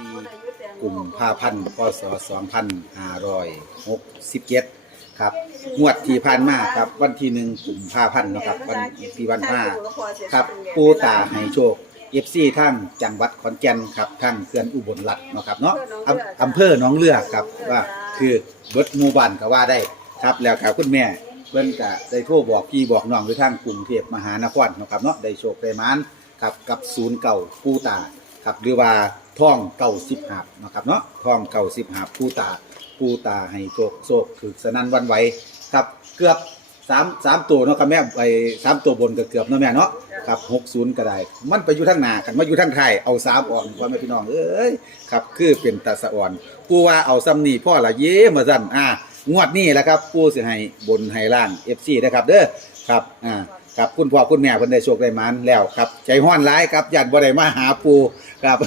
14กุมภาพันธ์พศ2567ครับงวดที่ผ่านมาครับวันที่หนึ่งกุมภาพันธ์นาะครับวันที่วันห้าครับปูตาให้โชค FC ทั้งจังหวัดขอนแก่นครับทั้งเขื่อนอุบลรัฐเนาะครับเนาะอำอำเภอหนองเลือครับว่าคือเบิดหมู่บ้านก็ว่าได้ครับแล้วครับคุณแม่เพิ่นก็ได้โทรบอกพี่บอกน้องอยู่ทางกรุงเทพมหานครเนาะครับเนาะได้โชคได้มานครับกับศูนย์เก่าปูตาครับหรือว่า ท่องเก่าสิบหาบนะครับเนาะท่องเก่าสิบหาบปูตาปูตาให้โชคโชคคือสนั่นวันไหวครับเกือบสามสามตัวเนาะครับแม่ไอ้สามตัวบนก็เกือบเนาะแม่เนาะครับ60ก็ได้ มันไปอยู่ทางหนากันมาอยู่ทางไทยเอาสามอ่อนพ่อแม่พี่น้องเอ้ยครับคือเป็นตาสะอ่อนปูว่าเอาซ้ำนี่พ่อละเย้มาสั่นอ่างวดนี้แหละครับปูสิให้บนให้ล่าง FC นะครับเด้อครับอ่าครับคุณพ่อคุณแม่เพิ่นได้โชคได้มานแล้วครับ ใจห้อนหลายครับญาติบ่ได้มาหาปูครับ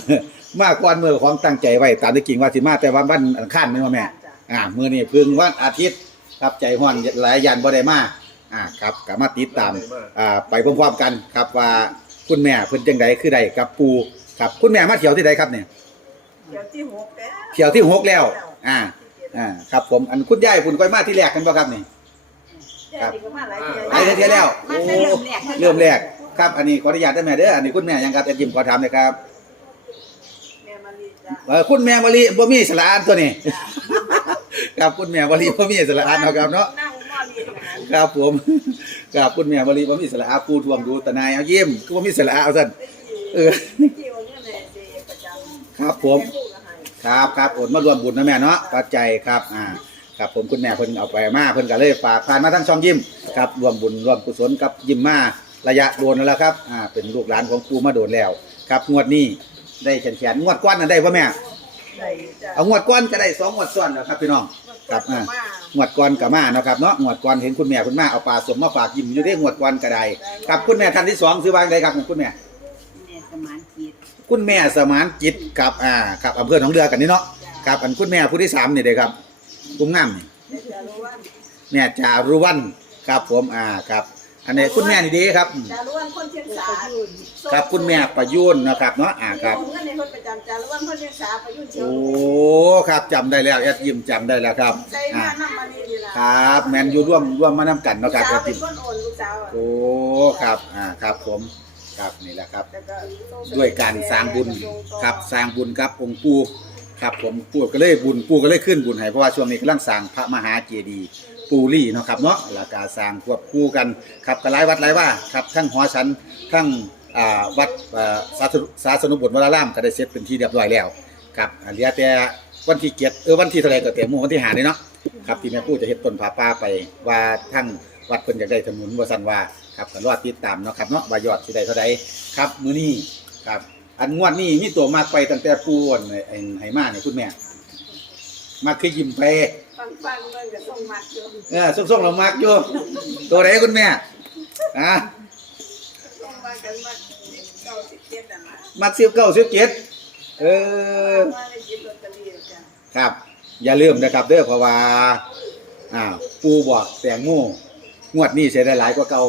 มาก่อนมื้อของตั้งใจไว้ตามที่จริงว่าสิมาแต่ว่าวันอังคารแม่นบ่แม่อ่ามื้อนี้เพึ่งวันอาทิตย์ครับใจห้อนหลายยันบ่ได้มาอ่าครับก็มาติดตามอ่าไปพร้อมๆกันครับว่าคุณแม่เพิ่นจังไดคือใดกับปูครับคุณแม่มาเที่ยวที่ใดครับเนี่ย เดี๋ยวที่หกแล้วเที่ยวที่หกแล้ว อ่า อ่า ครับผม อันคุณยายคุณก้อยมาที่แรกกันบ่ครับนี่ครับเดี๋ยวนี้ก็มาหลายเดือนไปเที่ยวแล้วมาโอ้แต่เริ่มแรก เริ่มแรก ครับ อันนี้ขออนุญาตได้แม่เด้อ อันนี้คุณแม่ยังครับจะยิ้มขอถามหน่อยครับแม่มาลีจ้ะ เออคุณแม่มะลิบ่มีสระอันตัวนี้ ครับคุณแม่มะลิบ่มีสระอันเนาะครับเนาะนั่งมอลีอย่างนั้นครับผมครับคุณแม่บริบ่มีสระอาปูทวงดูตะนายเอาเยี่ยมคือบ่มีสระอาเอาซั่นเออไม่กี่วันนี้เลยเจ๊ประจำครับผมแลูกก็ให้ครับครับโอนมารวมบุญนะแม่เนาะปัจจัยครับอ่าครับผมคุณแม่เพิ่นเอาไปมาเพิ่นก็เลยฝากผ่านมาทั้งช่องยิ้มครับรวมบุญรวมกุศลกับยิ้มมาระยะโดนแล้วล่ะครับอ่าเป็นลูกหลานของปูมาโดนแล้ว ครับงวดนี้ ได้แขนๆงวดก้อนนั้นได้บ่แม่ ได้จ้ะเอางวดก้อนก็ได้สองงวดซ้อนแล้วครับพี่น้อง ครับอ่า มา งวดก่อนก็มาเนาะครับเนาะงวดก่อนเห็นคุณแม่คุณแม่เอาปลาสมมาฝากยิ้มอยู่ได้งวดก่อนก็ได้ครับคุณแม่ท่านที่สองซื้อวางได้ครับคุณแม่แม่สมานจิตคุณแม่สมานจิตกับอ่าครับอำเภอหนองเรือกันนี่เนาะครับอันคุณแม่ผู้ที่สามนี่เลยครับกุ้งงามนี่เดี๋ยวจะรู้ว่าแม่จารุวันครับผมอ่าครับ อันนี้คุณแม่นี่ดีครับจะรู้ว่าคนเชียงสาครับคุณแม่ประยุนนะครับเนาะอ่าครับ เงินในคนประจำจะรู้ว่าคนเชียงสาประยุทธ์เชียโอ้งครับจำได้แล้วแอดยิ้มจำได้แล้วครับใจอ่ามานั่งมานี่ดีละครับ แมนอยู่ร่วมร่วมมานํกันเนาะครับสาแอวดเป็ยิ้นมคนโอนลูกสาวอะโอ้ครับอ่าครับผมครับนี่แหละครับ แล้วก็ด้วยการสร้างบุญครับสร้างบุญครับองค์ปู่ครับผมปู่ก็เลยบุญปู่ก็เลยขึ้นบุญให้เพราะว่าช่วงนี้กำลังสร้างพระมหาเจดีย์ ปู่ลี่เนาะครับเนาะแล้วก็สร้างควบคู่กันครับก็หลายวัดหลายว่าครับทั้งหอฉันทั้งอ่าวัดอ่าสาธุสาสนุบุตรวรารามก็ได้เสร็จเป็นที่เรียบร้อยแล้วครับอ่าเหลือแต่วันที่เกียรติเออวันที่เท่าไหรก็แต่หมู่วันที่หานี่เนาะครับที่แม่ปู่จะเฮ็ดต้นผาป่าไปว่าทั้งวัดเพิ่นอยากได้ถนนว่าซั่นว่าครับก็รอติดตามเนาะครับเนาะว่ายอดสิได้เท่าใดครับมื้อนี้ครับอันงวดนี้มีตัวมากไปตั้งแต่ปูนไอ้ไห้มาเนี่ยคุณแม่ มาคือยิ้มไป ฟังฟังเบิ่งก็ส่งมัดอยู่เออส่งๆเรามากอยู่ ตัวไหนคุณแม่อะส่งมากันมาเก้าสิบเจ็ดอะนะมักสิบเก้าสิบเจ็ดเออ ว่าได้ยินลอตเตอรี่จ้ะครับ อย่าลืมนะครับเด้อเพราะว่าอ่าปูบอกแตงโมงวดนี้เสียได้หลายกว่าเก่า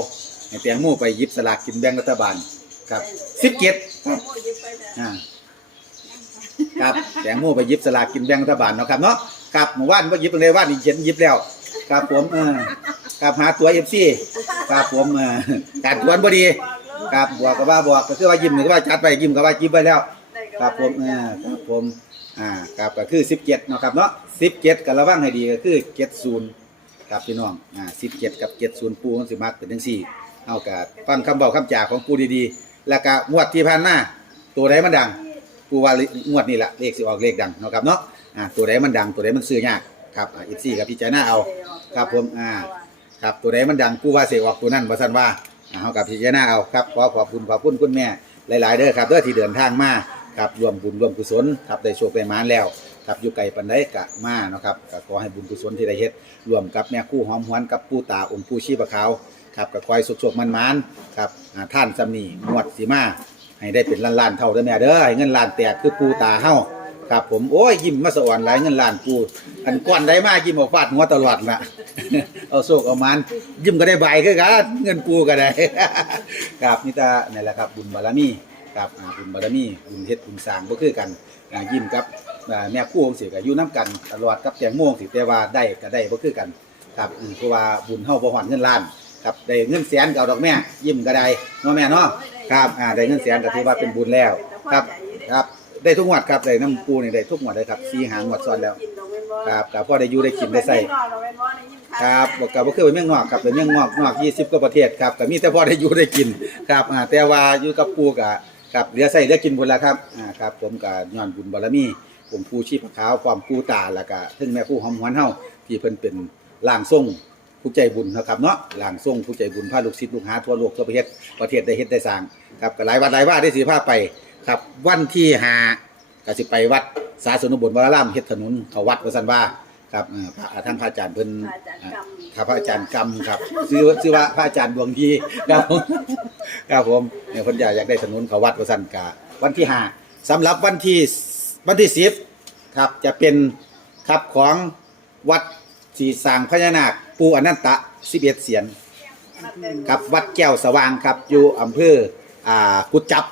ให้แตงโมไปหยิบสลากกินแบ่งรัฐบาลครับสิบเจ็ดครับโอ้ยยิบไปแล้วอ่าครับแตงโมไปหยิบสลากกินแบ่งรัฐบาลเนาะครับเนาะ ครับเมื่อวานว่ายิบเลยว่านนี่เขียนยิบแล้วครับผมเออครับหาตัวเอฟซีครับผมเออการทวนพอดีครับบวกกับว่าบวกก็คือว่ายิ้มหรือว่าจัดไปยิ้มกับว่ายิ้มไปแล้วครับผมเออครับผมอ่าครับก็คือสิบเจ็ดเนาะครับเนาะสิบเจ็ดก็ระวังให้ดีก็คือเจ็ดศูนย์ครับพี่น้องอ่าสิบเจ็ดกับเจ็ดศูนย์ปูมันสิมักเป็นทั้งสี่เอากับฟังคำบอกคำจ่าของปูดีๆ แล้วก็งวดที่ผ่านมาตัวใดมันดังกูว่างวดนี้ละเลขสิออกเลขดังเนาะครับเนาะ อ่าตัวใดมันดังตัวใดมันซื้อยากครับอ่าอีซี่กับพี่ใจหน้าเอาครับผมอ่าครับตัวใดมันดังกู้ว่าเสิออกตัวนั้นว่าซั่นว่าอ่าเฮากับพี่ใจหน้าเอาครับขอขอบคุณขอบคุณคุณแม่หลาย ๆ เด้อครับเด้อที่เดินทางมาครับรวมบุญรวมกุศลครับได้โชคได้มานแล้วครับอยู่ไกลปานใดกะมาเนาะครับก็ขอให้บุญกุศลที่ได้เฮ็ดรวมกับแม่คู่หอมหวนกับปู่ตาองค์ปู่ชีพขาวครับก็คอยสุขๆมันๆครับอ่าท่านสำนีงวดสิมาให้ได้เป็นล้านล้านๆเท่าเด้อแม่เด้อให้เงินล้านแตกคือปูตาเฮา ครับผมโอ้ยยิ้มมาสวรรค์หลายเงินล้านปูอันก้อนใดมากยิ้มเอาฟาดหัวตลอดล่ะเอาโชคเอามันยิ้มก็ได้ใบคือกันเงินปูก็ได้ครับนี่ตานี่แหละครับ บุญบารมีครับบุญบารมีบุญเฮ็ดบุญสร้างบ่คือกันยิ้มกับแม่ครู่จังซี่ก็อยู่นํกันตลอดกับแตงโมจังซี่แต่ว่าได้ก็ได้บ่คือกันครับอืมเพราะว่าบุญเฮาบ่ฮอดเงินล้านครับได้เงินแสนก็เอาดอกแม่ยิ้มก็ได้เนาะแม่เนาะครับอ่าได้เงินแสนก็ถือว่าเป็นบุญแล้วครับครับ ได้ทุกงวดครับได้น้ำปูนี่ได้ทุกงวดเลยครับ4หางวดซ้อนแล้วครับก็พอได้อยู่ได้กินได้ใส่ครับบอกกับว่าคือเป็นเมืองนอกครับเป็นเมืองนอกนอก20กว่าประเทศครับก็มีแต่พ่อได้อยู่ได้กินครับอ่าแต่ว่าอยู่กับปูก็ครับเหลือใส่เหลือกินพุ่นละครับอ่าครับผมก็ย้อนบุญบารมีผมผู้ชีพขาวความปู่ตาแล้วก็ถึงแม่ผู้หอมหวนเฮาที่เพิ่นเป็นร่างทรงผู้ใจบุญนะครับเนาะร่างทรงผู้ใจบุญพาลูกศิษย์ลูกหาทั่วโลกทั่วประเทศประเทศได้เฮ็ดได้สร้างครับก็หลายวัดหลายว่าได้สิพาไป ครับวันที่ห้าก็สิไปวัดสาสนุบลวรารามเฮ็ดถนนเข้าวัดว่าซั่นว่าครับเอ่อพระท่านพระอาจารย์เพิ่นครับพระอาจารย์กำครับชื่อชื่อว่าพระอาจารย์ดวงดีครับผมครับผมเนี่ยเพิ่นอยากอยากได้ถนนเขาวัดประสันกาวันที่ห้าสำหรับวันที่วันที่สิบครับจะเป็นครับของวัดสีสร้างพญานาคปูอนันตะสิบเอ็ดเสียน ครับวัดแก้วสว่างครับอยู่อำเภออ่ากุดจับ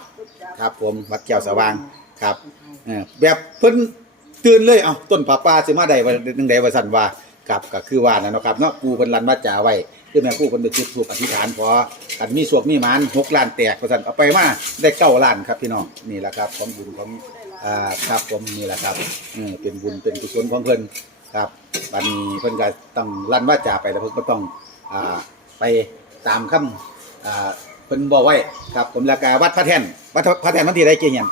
ครับ ผมวัดแก้วสว่างครับเออแบบเพิ่นตื่นเลยเอาต้นผาป่าสิมาได้ว่าจังไดว่าสั่นว่าครับก็คือว่านะเนาะครับเนาะปูเพิ่นรันว่าจาไว้คือแม่ปูเพิ่นไปจุดธูปอธิษฐานพอกันมีสวกมีหมาน6ล้านแตกว่าซั่นเอาไปมาได้9ล้านครับพี่น้องนี่แหละครับของบุญของอ่าครับผมนี่แหละครับเออเป็นบุญเป็นกุศลของเพิ่นครับบัดนี้เพิ่นก็ต้องรันว่าจาไปแล้วเพิ่นก็ต้องอ่าไปตามคำอ่า เพิ่นบอกไว้ครับ ผมแล้วก็วัดพระแท่นวัดพระแท่นวันที่ใดเกี่ยง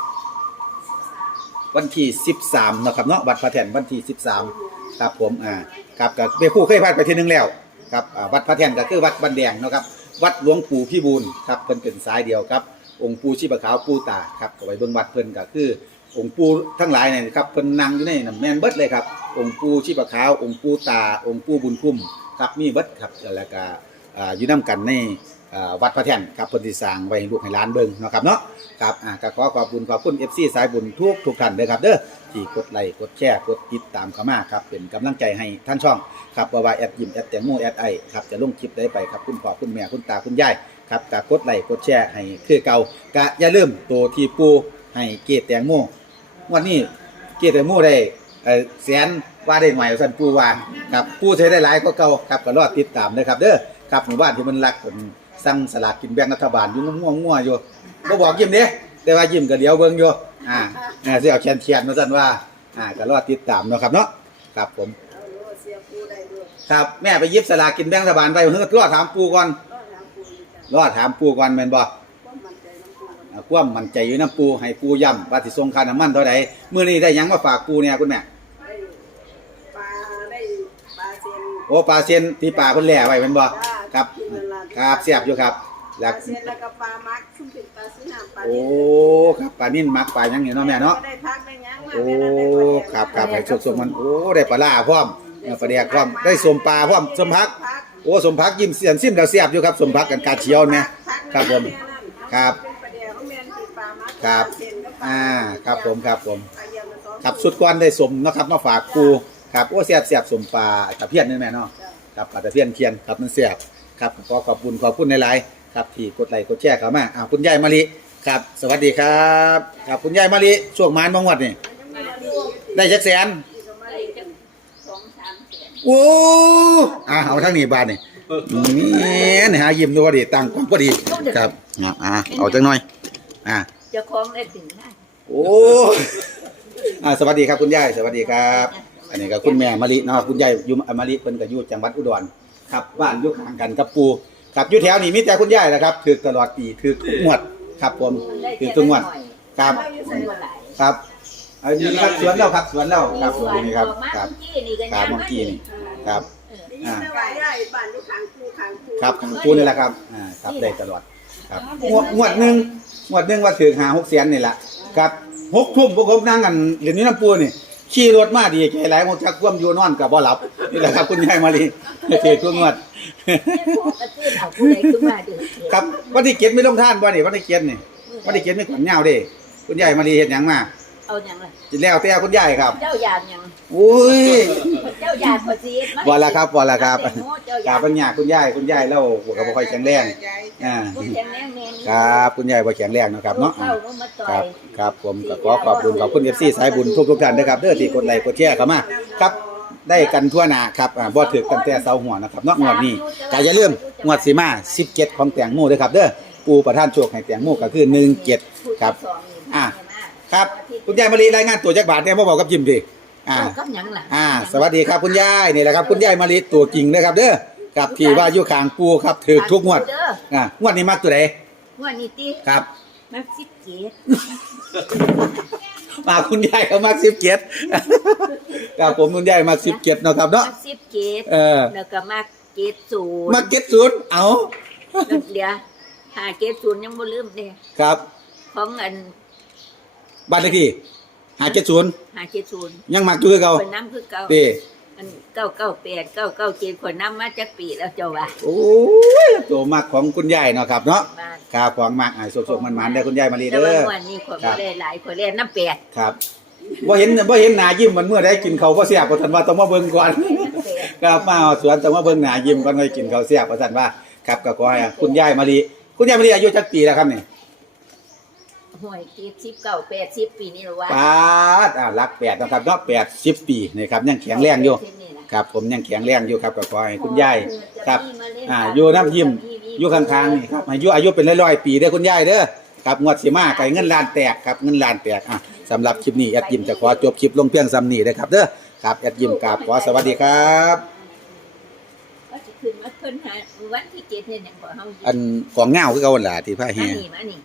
วันที่13เนามนะครับเนาะวัดพระแท่นวันที่13ครับผมอ่าครับกับเบี้ยผู้เคยพาไปทีนึงแล้วครับอ่าวัดพระแท่นก็คือวัดบันแดงนะครับ วัดหลวงปู่พี่บูลครับเพิ่นเป็นสายเดียวครับ องค์ปู่ชีพขาวปู่ตาครับก็ไปเบิ่งวัดเพิ่นก็คือ องค์ปู่ทั้งหลายเนี่ยครับเพิ่นนั่งอยู่ในน้ำแม่นเบิดเลยครับ องค์ปู่ชีพขาว องค์ปู่ตา องค์ปู่บุญคุ้มครับมีเบิดครับแล้วก็อยู่นํกันใน อ่าวัดพระแท่นครับเพิ่นสิสร้างไว้ให้ลูกให้หลานเบิ่งเนาะครับเนาะครับอ่าก็ขอขอบคุณขอบคุณ FC สายบุญทุกทุกท่านเด้อครับเด้อที่กดไลค์กดแชร์กดติดตามเข้ามาครับเป็นกำลังใจให้ทั้งช่องครับว่าว่าแอดยิมแอดแตงโมแอดไอครับจะลงคลิปได้ไปครับคุณพ่อคุณแม่คุณตาคุณยายครับกกดไลค์กดแชร์ให้คือเก่ากะอย่าลืมตัวที่ปูให้เกตแตงโมวันนี้เกตแตงโมได้เอ่อแสนว่าได้หน่อยสันปูว่าครับปูใช้ได้หลายก็เก่าครับก็รอติดตามนะครับเด้อครับหมู่บ้านที่มันรักคน สั่งสลากกินแบ่งรัฐบาลอยู่ง่วงๆอยู่บ่บอกยิ้มเด้แต่ว่ายิ้มก็เดี๋ยวเบิ่งอยู่อ่าอ่าสิเอาแคนเทียนมาสั่นว่า อ่าก็รอติดตามเนาะครับเนาะครับผม ครับแม่ไปหยิบสลากกินแบ่งรัฐบาลไปเพิ่นก็รอถามปูก่อนรอถามปูก่อนแม่นบ่อ่าความมั่นใจอยู่นํปูให้ปูย้ำว่าสิส่งค่าน้ำมันเท่าใดมื้อนี้ได้หยังมาฝากปูเนี่ยคุณแม่ปลาได้ปลาเซียนโอ้ปลาเซียนที่ปลาเพิ่นแล่ไว้แม่นบ่ครับ ครับเสียบอยู่ครับปแล้วลาเซียนแล้วก็ปลามักซึ่งเป็นปลาซื้อน้ำปลาโอ้ครับปลานิ่นมักปลาหยังนี่เนาะแม่เนาะได้พักได้ยังมาโอ้แม่นั้นได้ปลาแดงครับครับให้สุกๆมันโอ้ได้ปลาล่าพร้อมเออปลาแดกพร้อมได้สมปลาพร้อมสมพักโอ้สมพักยิ้มเสียนซิมแล้วเสียบอยู่ครับสมพักกันกาเชียวเนี่ยครับผมครับเป็นปลาแดงของแม่นเป็นปลามักครับปลาเซียนกับปลาอ่าครับผมครับผมปลาเยี่ยมมาสองครับสุดก้อนได้สมเนาะครับมาฝากปูครับโอ้เสียบเสียบสมปลาตะเพียนนี่แม่เนาะครับปลาตะเพียนเคียนครับมันเสียบ ครับขอขอบคุณขอบคุณในไลน์ครับที่กดไลค์กดแชร์เข้ามาอ่าคุณยายมะลิครับ สวัสดีครับครับคุณยายมะลิช่วงมานบางวัดนี่ได้จักแสนสองสามแสนโอ้อ่าเอาทั้งนี้บาทนี่นี่นี่หายิ้มดูพอดีตั้งกล้องพอดีครับอ่าอ่าเอาจังหน่อยอ่าเจ้าของได้ถึงได้โอ้อ่าสวัสดีครับคุณยายสวัสดีครับ อันนี้ก็คุณแม่มะลิเนาะคุณยายอยู่มะลิเพิ่นก็อยู่จังหวัดอุดร ครับบ้านอยู่ข้างกันกับปูครับอยู่แถวนี้มีแต่คุณยายแหละครับถือตลอดปีถือทุกงวดครับผมถือทุกงวดครับมันบ่หลาครับเอาดีครับสวนแล้วครับสวนแล้วครับสวนนี่ครับครับเมื่อกี้นี่ก็ครับมื่อกี้นี่ครับได้ยินแต่าบ้านอยู่ข้างคูข้างคูครับของปูนี่แหละครับอ่าครับได้ตลอดครับงวดหนึ่งงวดหนึ่งว่าถือหาหกแสนนี่แหละครับหกทุ่มพวกผมนั่งกันเรียนนี้น้ำปูนี่ ขี่รถมาดีใจหลายคนชักคว่ำอยู่นอนกับบ่หลับนี่แหละครับคุณยายมาลีถือทุกงวดกระตื้นเอาผู้ใดขึ้นมาเดือดครับวันที่เก็บไม่ลงท่านบ่นี่วันที่เก็บนี่วันที่เก็บไม่ขวัญเงาเด้คุณยายมาลีเห็นหยังมาเอาหยังล่ะแล้วแต่คุณยายครับเจ้าอยากหยัง อุ้ยเจ้าอยากขอซีดบ่ละครับบ่ละครับเจ้าอคยารักบปัญญาคุณยายคุณยายเราก็บ่ค่อยแข็งแรงอ่าผู้แข็งแรงแม่นครับคุณยายบ่แข็งแรงเนาะครับเนาะเข้าลงมาต่อครับยครับผมก็ขอขอบคุณขอบคุณ FC สายบุญทุกทุกๆท่านนะครับเด้อที่กดไลค์กดแชร์เข้ามาครับ ได้กันทั่วหน้าครับอ่าบ่ถึกตั้งแต่เสาหัวนะครับเนาะงวดนี้ก็อย่าลืมงวดสิมา17ของแตงโมด้วยครับเด้อปูประธานโชคให้แตงโมก็คือ17ครับอะครับ คุณยายมารีรายงานตัวจักบาทเนี่ยบ่บอกกับยิมดิ อ่าเอากับหยังล่ะอ่า สวัสดีครับคุณยายนี่แหละครับ คุณยายมารีตัวจริงนะครับเด้อครับที่ว่าอยู่ข้างปูครับถือทุกงวดเด้ออ่างวดนี้มักตัวใดงวดนี้ติครับ มาสิบเจ็ดมาคุณยายเขามักสิบเจ็ดครับผมคุณยายมักสิบเจ็ดเนาะครับเนาะมาสิบเจ็ดเออ แล้วก็มาเจ็ดศูนย์มักเจ็ดศูนย์เอาแล้วเดี๋ยวหาเจ็ดศูนย์ยังบ่ลืมเนี่ยครับ ของอันบ้านเลขที่ หาเจ็ดศูนย์หาเจ็ดศูนย์ยังมักอยู่คือเก่าคนน้ำคือเก่าดีอันเก้าเก้าแปดเก้าเก้าเจ็ดคนน้ำมาจากปีแล้วเจ้าว่าโอ้ยตัวมักของคุณยายเนาะครับเนาะมาครับของมักอ่าสุกๆมันๆได้อคุณยายมารีแต่เด้ว่าอ วันนี้คนครับ่บได้หลายคนเล่นน้ำแปดครับบ่เห็นบ่เห็นหน้ายิ้มมันเมื่อได้กินข้าวบ่แซ่บบ่ทันว่าต้องมาเบิ่งก่อน น้ำแปดครับมาเอาสวนต้องมาเบิ่งหน้ายิ้มก่อนค่อยกินข้าวแซ่บว่าซั่นว่า ครับก็ขอให้คุณยายมารีคุณยายมารีอายุจักปีแล้วครับนี่ ห่วยเจ็ดสิบเก้าแปดสิบปีนี่หรอวะปาดอ่ารักแปดนะครับเนาะ80ปีนะครับยังแข็งแรงอยู่ครับ ผมยังแข็งแรงอยู่ครับก็ขอให้คุณยายครับ อ่าอยู่น้ำยิ้มอยู่ข้างๆนี่ครับอายุอายุเป็นร้อยๆปีเด้อคุณยายเด้อครับงวดสิมาไก่เงินล้านแตกครับเงินล้านแตกอะสำหรับคลิปนี้แอดยิมจะขอจบคลิปลงเพียงซ้ำนี้นะครับเด้อครับแอดยิมกราบขอสวัสดีครับก็จะขึ้นมาเพิ่นหาวันที่เจ็ดเนี่ยยังบอกเฮาอันของเงาคือเก่าหั่นล่ะที่ผ้าอัแห่นนี้มานี่